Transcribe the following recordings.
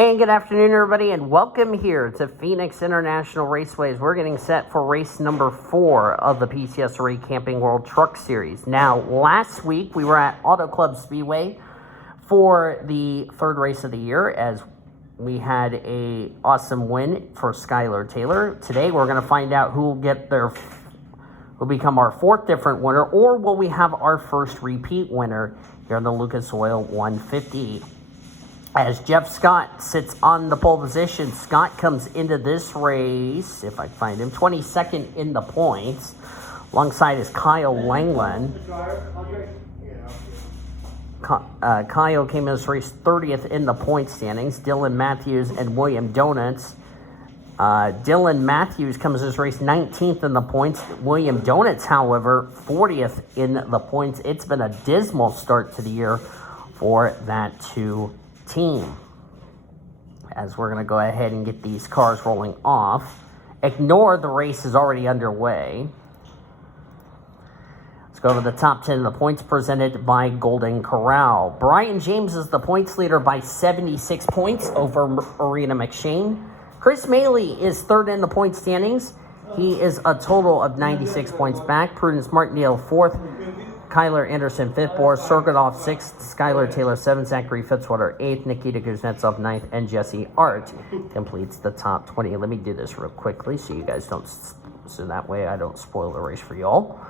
And good afternoon, everybody, and welcome here to Phoenix International Raceways. We're getting set for race number 4 of the PCSRA Camping World Truck Series. Now, last week we were at Auto Club Speedway for the third race of the year as we had a awesome win for Skylar Taylor. Today we're going to find out who will become our 4th different winner, or will we have our first repeat winner here in the Lucas Oil 150. As Jeff Scott sits on the pole position, Scott comes into this race, if I find him, 22nd in the points. Alongside is Kyle Langland. Kyle came in this race 30th in the point standings. Dylan Matthews and William Donuts. Dylan Matthews comes in this race 19th in the points. William Donuts, however, 40th in the points. It's been a dismal start to the year for that team. As we're going to go ahead and get these cars rolling off. Ignore the race is already underway. Let's go to the top 10 of the points presented by Golden Corral. Brian James is the points leader by 76 points over Arena McShane. Chris Maley is 3rd in the point standings. He is a total of 96 points back. Prudence Martindale 4th. Kyler Anderson 5th, Boris Sergatoff 6th, Skylar Taylor 7th, Zachary Fitzwater 8th, Nikita Kuznetsov 9th, and Jesse Art completes the top 20. Let me do this real quickly so you guys don't, so that way I don't spoil the race for y'all.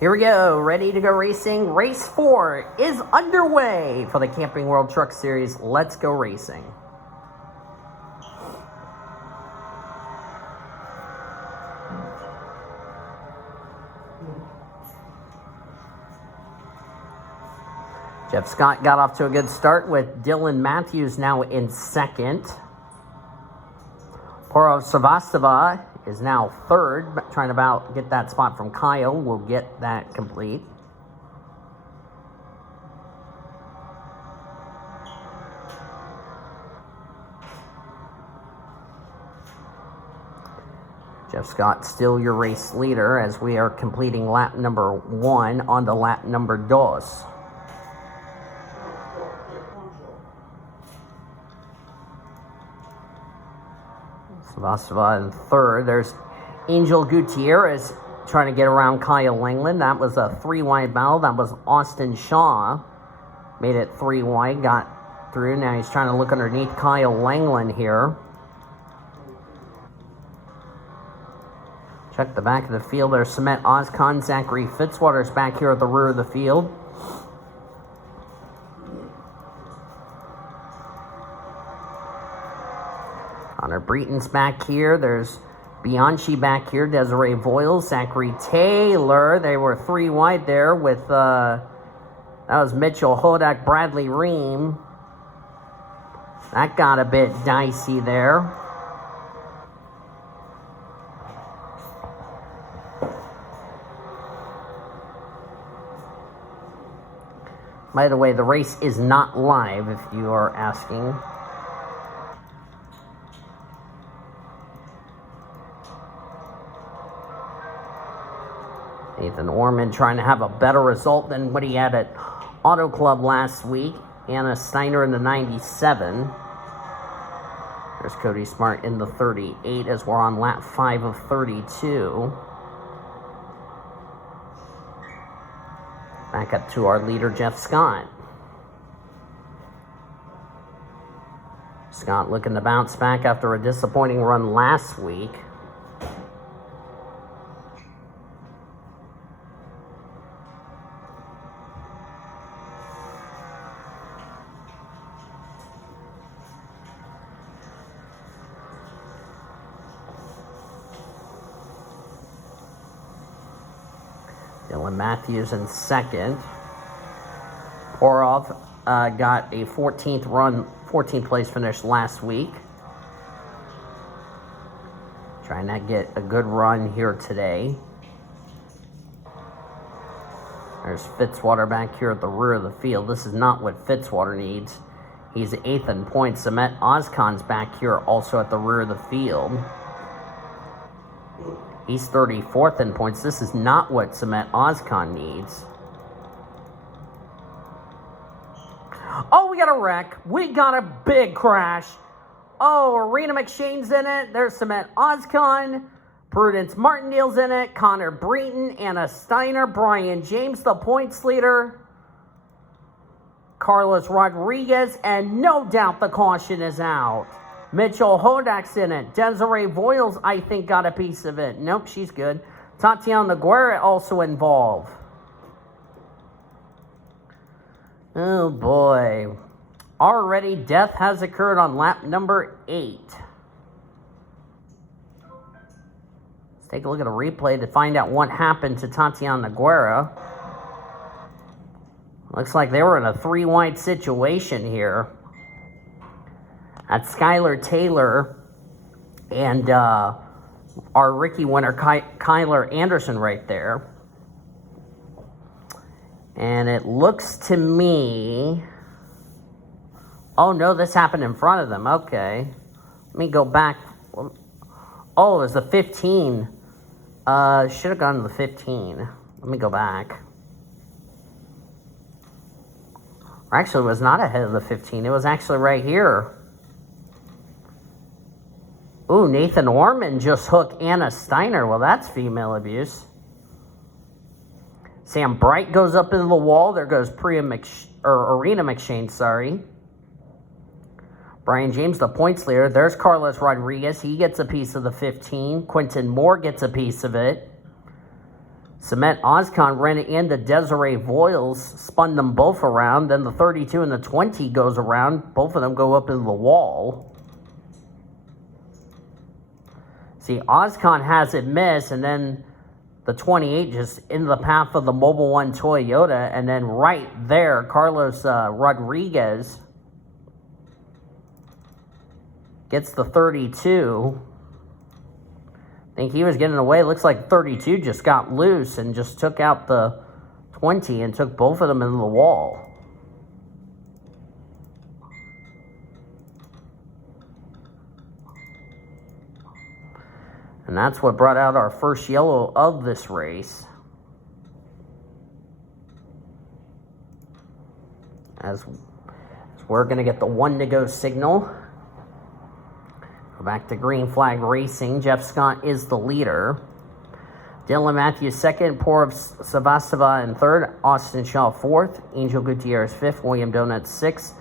Here we go, ready to go racing. Race 4 is underway for the Camping World Truck Series. Let's go racing. Jeff Scott got off to a good start with Dylan Matthews now in 2nd. Porov Savastava is now 3rd, trying to get that spot from Kyle. We'll get that complete. Jeff Scott still your race leader as we are completing lap number 1 on to lap number 2. Savastava in 3rd. There's Angel Gutierrez trying to get around Kyle Langland. That was a 3-wide battle. That was Austin Shaw. Made it 3 wide, got through. Now he's trying to look underneath Kyle Langland here. Check the back of the field. There's Samet Ozkan. Zachary Fitzwater's back here at the rear of the field. Connor Breton's back here. There's Bianchi back here. Desiree Voiles, Zachary Taylor. They were 3 wide there with, that was Mitchell Hodak, Bradley Ream. That got a bit dicey there. By the way, the race is not live if you are asking. Nathan Orman trying to have a better result than what he had at Auto Club last week. Anna Steiner in the 97. There's Cody Smart in the 38 as we're on lap 5 of 32. Back up to our leader, Jeff Scott. Scott looking to bounce back after a disappointing run last week. Dylan Matthews in 2nd. Porov got a 14th place finish last week. Trying to get a good run here today. There's Fitzwater back here at the rear of the field. This is not what Fitzwater needs. He's 8th in points. Samet Ozkan's back here also at the rear of the field. He's 34th in points. This is not what Samet Ozkan needs. Oh, we got a wreck. We got a big crash. Oh, Arena McShane's in it. There's Samet Ozkan. Prudence Martindale's in it. Connor Breton, Anna Steiner, Brian James, the points leader. Carlos Rodriguez, and no doubt the caution is out. Mitchell Hodak's in it. Desiree Voiles, I think, got a piece of it. Nope, she's good. Tatiana Guerra also involved. Oh, boy. Already death has occurred on lap number 8. Take a look at a replay to find out what happened to Tatiana Guerra. Looks like they were in a 3-wide situation here. That's Skylar Taylor and our Ricky winner, Kyler Anderson, right there. And it looks to me... Oh, no, this happened in front of them. Okay. Let me go back. Oh, it was the 15. Should have gone to the 15. Let me go back. Or actually, it was not ahead of the 15. It was actually right here. Ooh, Nathan Orman just hooked Anna Steiner. Well, that's female abuse. Sam Bright goes up into the wall. There goes Arena McShane, sorry. Brian James, the points leader. There's Carlos Rodriguez. He gets a piece of the 15. Quentin Moore gets a piece of it. Samet Ozkan ran into Desiree Voiles, spun them both around. Then the 32 and the 20 goes around. Both of them go up into the wall. See, Ozkan has it miss, and then the 28 just in the path of the Mobile One Toyota. And then right there, Carlos Rodriguez gets the 32. I think he was getting away. Looks like 32 just got loose and just took out the 20 and took both of them into the wall. And that's what brought out our first yellow of this race. As we're going to get the 1 to go signal. Go back to green flag racing. Jeff Scott is the leader. Dylan Matthews second. Porov Savastava in third. Austin Shaw fourth. Angel Gutierrez fifth. William Donut sixth.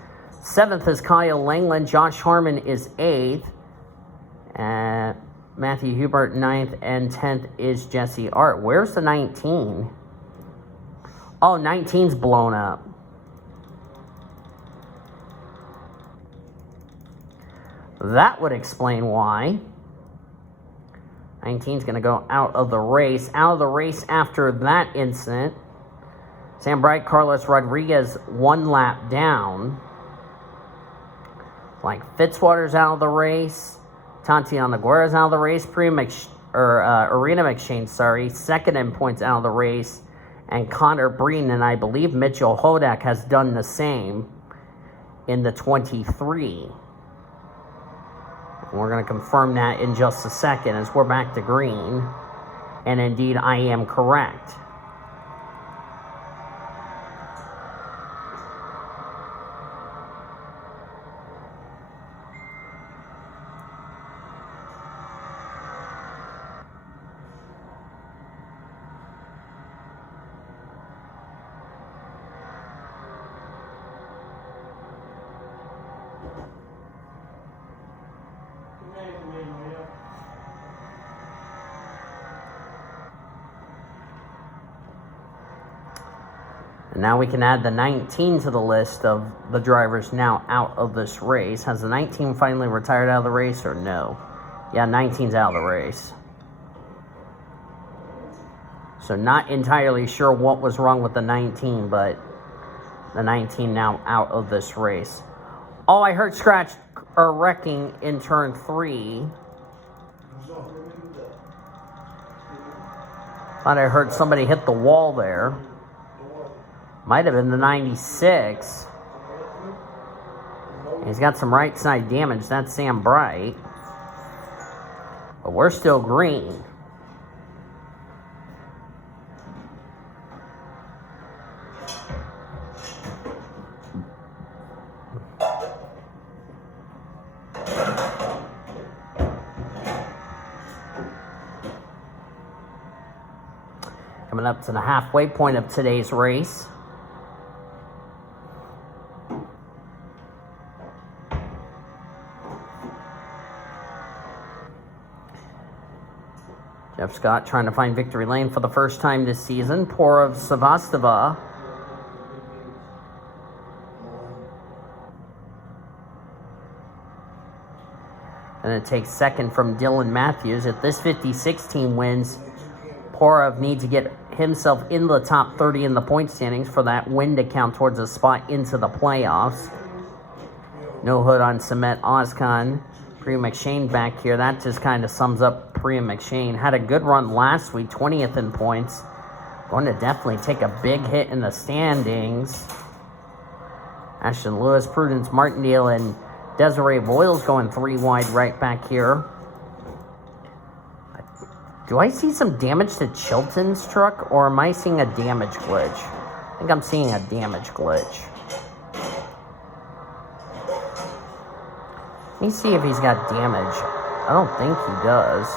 Seventh is Kyle Langland. Josh Harmon is eighth. Matthew Hubert ninth. And 10th is Jesse Art. Where's the 19? Oh, 19's blown up. That would explain why. 19's going to go out of the race. Out of the race after that incident. Sam Bright, Carlos Rodriguez, 1 lap down. Like Fitzwater's out of the race. Tatiana Guerra's out of the race. Arena McShane, sorry, second in points out of the race. And Connor Breen, and I believe Mitchell Hodak has done the same in the 23. We're going to confirm that in just a second as we're back to green. And indeed, I am correct. And now we can add the 19 to the list of the drivers now out of this race. Has the 19 finally retired out of the race or no? Yeah, 19's out of the race. So not entirely sure what was wrong with the 19, but the 19 now out of this race. Oh, I heard scratch or wrecking in turn 3. Thought I heard somebody hit the wall there. Might have been the 96. He's got some right side damage. That's Sam Bright. But we're still green. Coming up to the halfway point of today's race. Jeff Scott trying to find victory lane for the first time this season. Porov Savastava. And it takes second from Dylan Matthews. If this 56 team wins, Porov needs to get himself in the top 30 in the point standings for that win to count towards a spot into the playoffs. No hood on Samet Ozkan. Priya McShane back here. That just kind of sums up Priya McShane. Had a good run last week, 20th in points. Going to definitely take a big hit in the standings. Ashton Lewis, Prudence Martindale, and Desiree Voiles going 3 wide right back here. Do I see some damage to Chilton's truck, or am I seeing a damage glitch? I think I'm seeing a damage glitch. Let me see if he's got damage. I don't think he does.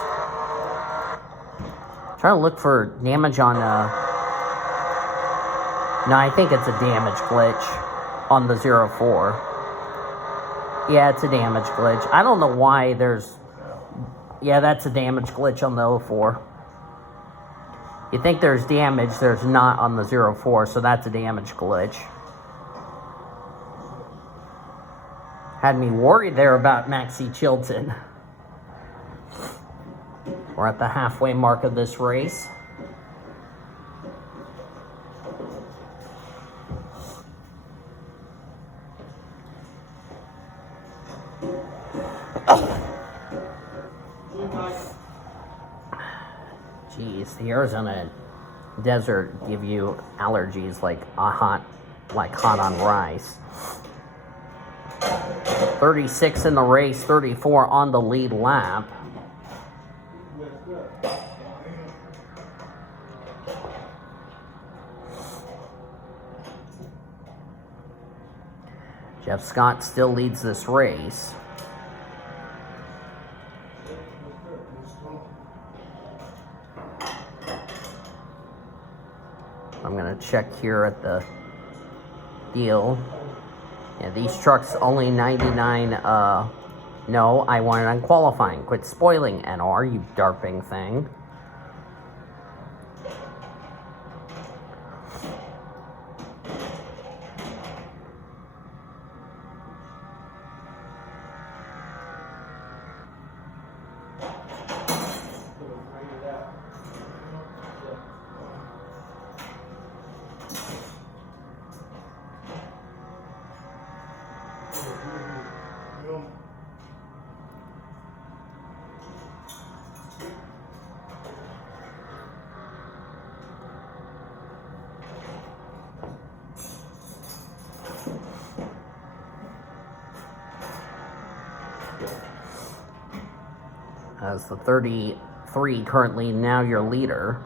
Trying to look for damage on, no, I think it's a damage glitch on the 04. Yeah, it's a damage glitch. I don't know why there's... Yeah, that's a damage glitch on the 04. You think there's damage, there's not on the 04, so that's a damage glitch. Had me worried there about Maxie Chilton. We're at the halfway mark of this race. Jeez, the Arizona desert give you allergies like hot on rice. 36 in the race, 34 on the lead lap. Jeff Scott still leads this race. I'm going to check here at the deal. Yeah, these trucks only 99. No, I wanted on qualifying. Quit spoiling, NR, you darping thing. As the 33 currently now your leader.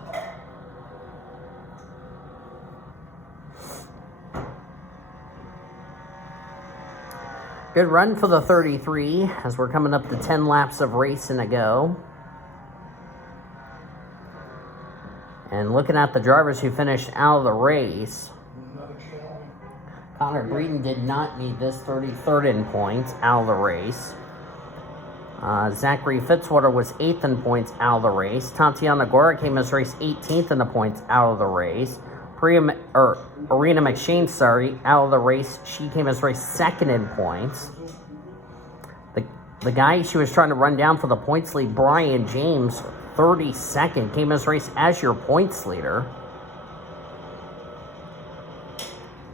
Good run for the 33 as we're coming up to 10 laps of racing to go. And looking at the drivers who finished out of the race, Connor Breeden did not need this 33rd in points out of the race. Zachary Fitzwater was 8th in points out of the race. Tatiana Gora came as race 18th in the points out of the race. Arena McShane, out of the race. She came as race 2nd in points. The guy she was trying to run down for the points lead, Brian James, 32nd, came as race as your points leader.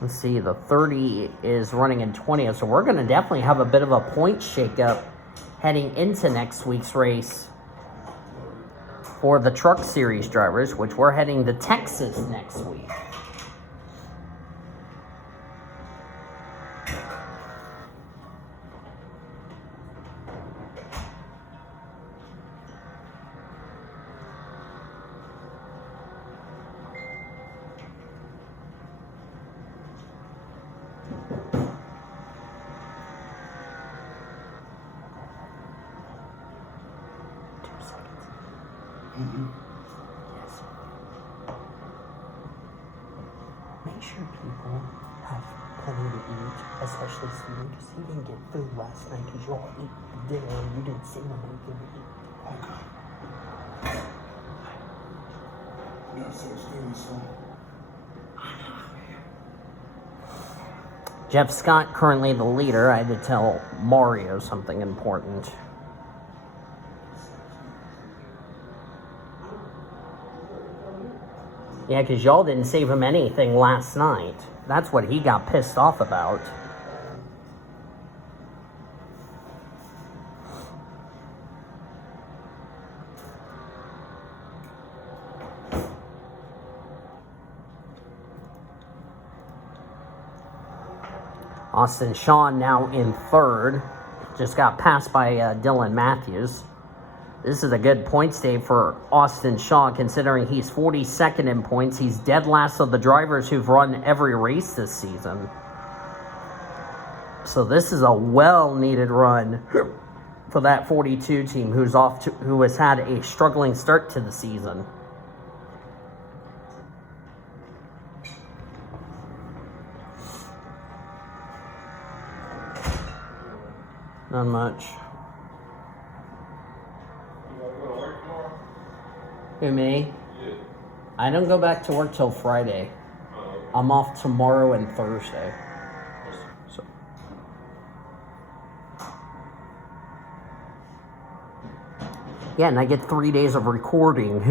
Let's see, the 30 is running in 20th, so we're going to definitely have a bit of a point shakeup heading into next week's race for the Truck Series drivers, which we're heading to Texas next week. Yes. Make sure people have plenty to eat, especially students. You didn't get food last night because you all ate dinner and you didn't save them anything to eat. Okay. Jeff Scott, currently the leader. I had to tell Mario something important. Yeah, because y'all didn't save him anything last night. That's what he got pissed off about. Austin Shaw now in third. Just got passed by Dylan Matthews. This is a good points day for Austin Shaw, considering he's 42nd in points. He's dead last of the drivers who've run every race this season. So this is a well-needed run for that 42 team who has had a struggling start to the season. Not much. Who, me? Yeah. I don't go back to work till Friday. I'm off tomorrow and Thursday. So. Yeah, and I get 3 days of recording.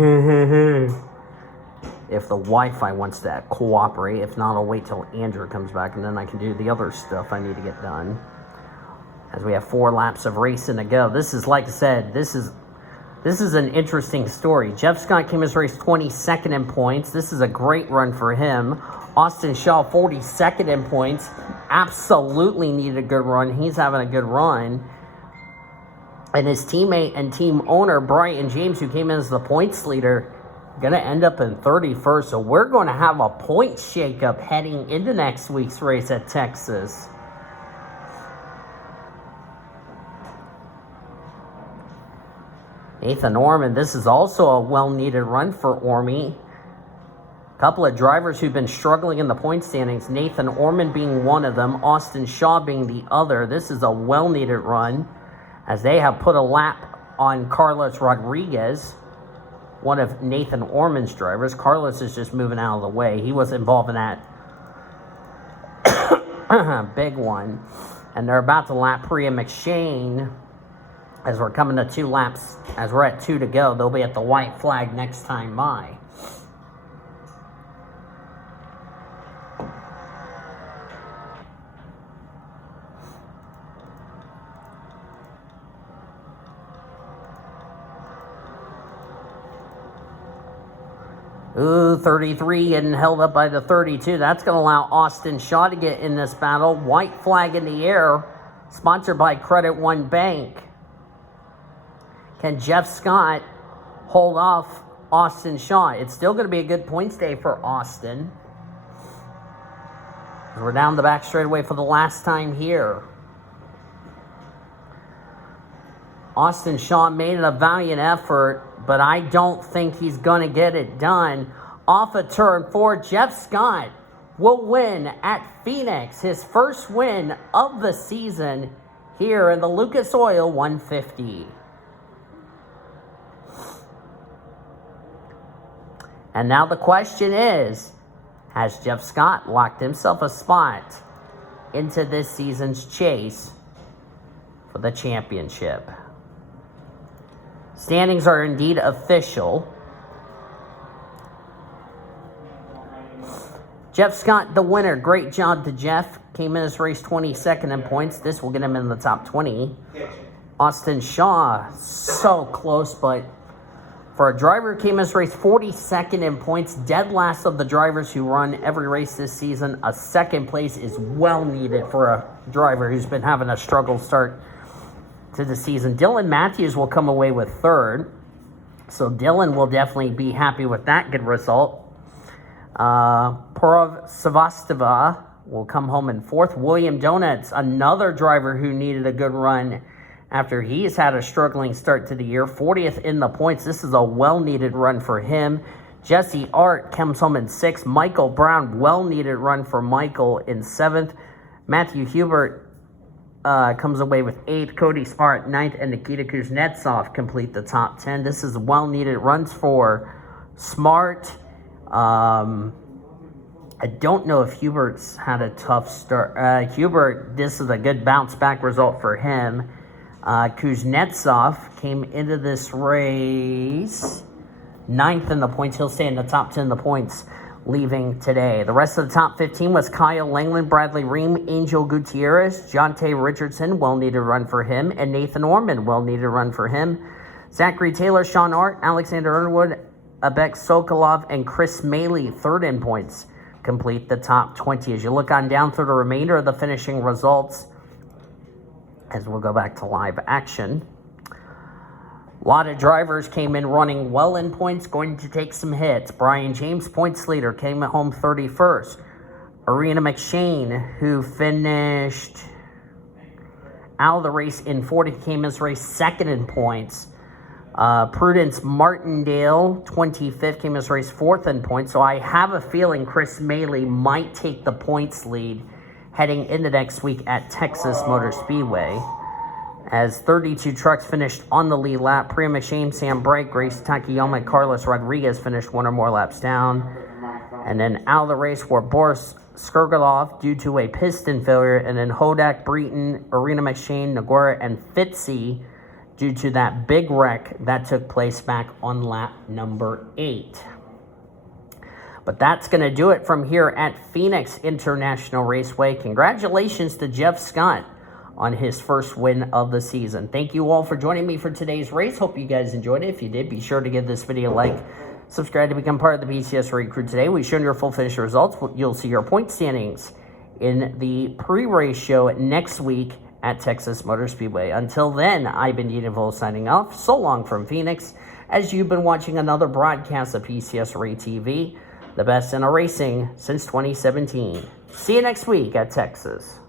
If the Wi-Fi wants to cooperate. If not, I'll wait till Andrew comes back and then I can do the other stuff I need to get done. As we have 4 laps of racing to go. This is, like I said, this is an interesting story. Jeff Scott came his race 22nd in points. This is a great run for him. Austin Shaw, 42nd in points. Absolutely needed a good run. He's having a good run. And his teammate and team owner, Brian James, who came in as the points leader, going to end up in 31st. So we're going to have a point shakeup heading into next week's race at Texas. Nathan Orman, this is also a well-needed run for Ormy. A couple of drivers who've been struggling in the point standings, Nathan Orman being one of them, Austin Shaw being the other. This is a well-needed run as they have put a lap on Carlos Rodriguez, one of Nathan Orman's drivers. Carlos is just moving out of the way. He was involved in that big one. And they're about to lap Priya McShane. As we're coming to 2 laps, as we're at 2 to go, they'll be at the white flag next time by. Ooh, 33 getting held up by the 32. That's going to allow Austin Shaw to get in this battle. White flag in the air, sponsored by Credit One Bank. Can Jeff Scott hold off Austin Shaw? It's still going to be a good points day for Austin. We're down the back straightaway for the last time here. Austin Shaw made a valiant effort, but I don't think he's going to get it done. Off of turn 4, Jeff Scott will win at Phoenix, his first win of the season here in the Lucas Oil 150. And now the question is, has Jeff Scott locked himself a spot into this season's chase for the championship? Standings are indeed official. Jeff Scott, the winner. Great job to Jeff. Came in this race 22nd in points. This will get him in the top 20. Austin Shaw, so close, but for a driver who came in this race 42nd in points, dead last of the drivers who run every race this season, a second place is well needed for a driver who's been having a struggle start to the season. Dylan Matthews will come away with third, so Dylan will definitely be happy with that good result. Purav Savastava will come home in fourth. William Donuts, another driver who needed a good run after he's had a struggling start to the year. 40th in the points. This is a well-needed run for him. Jesse Art comes home in 6th. Michael Brown, well-needed run for Michael in 7th. Matthew Hubert comes away with 8th. Cody Smart, 9th. And Nikita Kuznetsov complete the top 10. This is well-needed runs for Smart. I don't know if Hubert's had a tough start. Hubert, this is a good bounce-back result for him. Kuznetsov came into this race 9th in the points. He'll stay in the top 10 in the points leaving today. The rest of the top 15 was Kyle Langland, Bradley Ream, Angel Gutierrez, Jonte Richardson, well-needed run for him, and Nathan Orman, well-needed run for him. Zachary Taylor, Sean Art, Alexander Ernwood, Abek Sokolov, and Chris Maley, 3rd in points, complete the top 20. As you look on down through the remainder of the finishing results, as we'll go back to live action, a lot of drivers came in running well in points, going to take some hits. Brian James, points leader, came home 31st. Arena McShane, who finished out of the race in 40, came as race 2nd in points. Prudence Martindale, 25th, came as race 4th in points. So I have a feeling Chris Maley might take the points lead heading into next week at Texas Motor Speedway, as 32 trucks finished on the lead lap. Priya McShane, Sam Bright, Grace Takayama, and Carlos Rodriguez finished 1 or more laps down. And then out of the race were Boris Skirgalov due to a piston failure, and then Hodak, Breton, Arena McShane, Nagora, and Fitzy due to that big wreck that took place back on lap number 8. But that's going to do it from here at Phoenix International Raceway. Congratulations to Jeff Scott on his first win of the season. Thank you all for joining me for today's race. Hope you guys enjoyed it. If you did, be sure to give this video a like. Subscribe to become part of the PCSRA crew today. We've shown your full finish results. You'll see your point standings in the pre-race show next week at Texas Motor Speedway. Until then, I've been Dean signing off. So long from Phoenix, as you've been watching another broadcast of PCSRA TV, the best in racing since 2017. See you next week at Texas.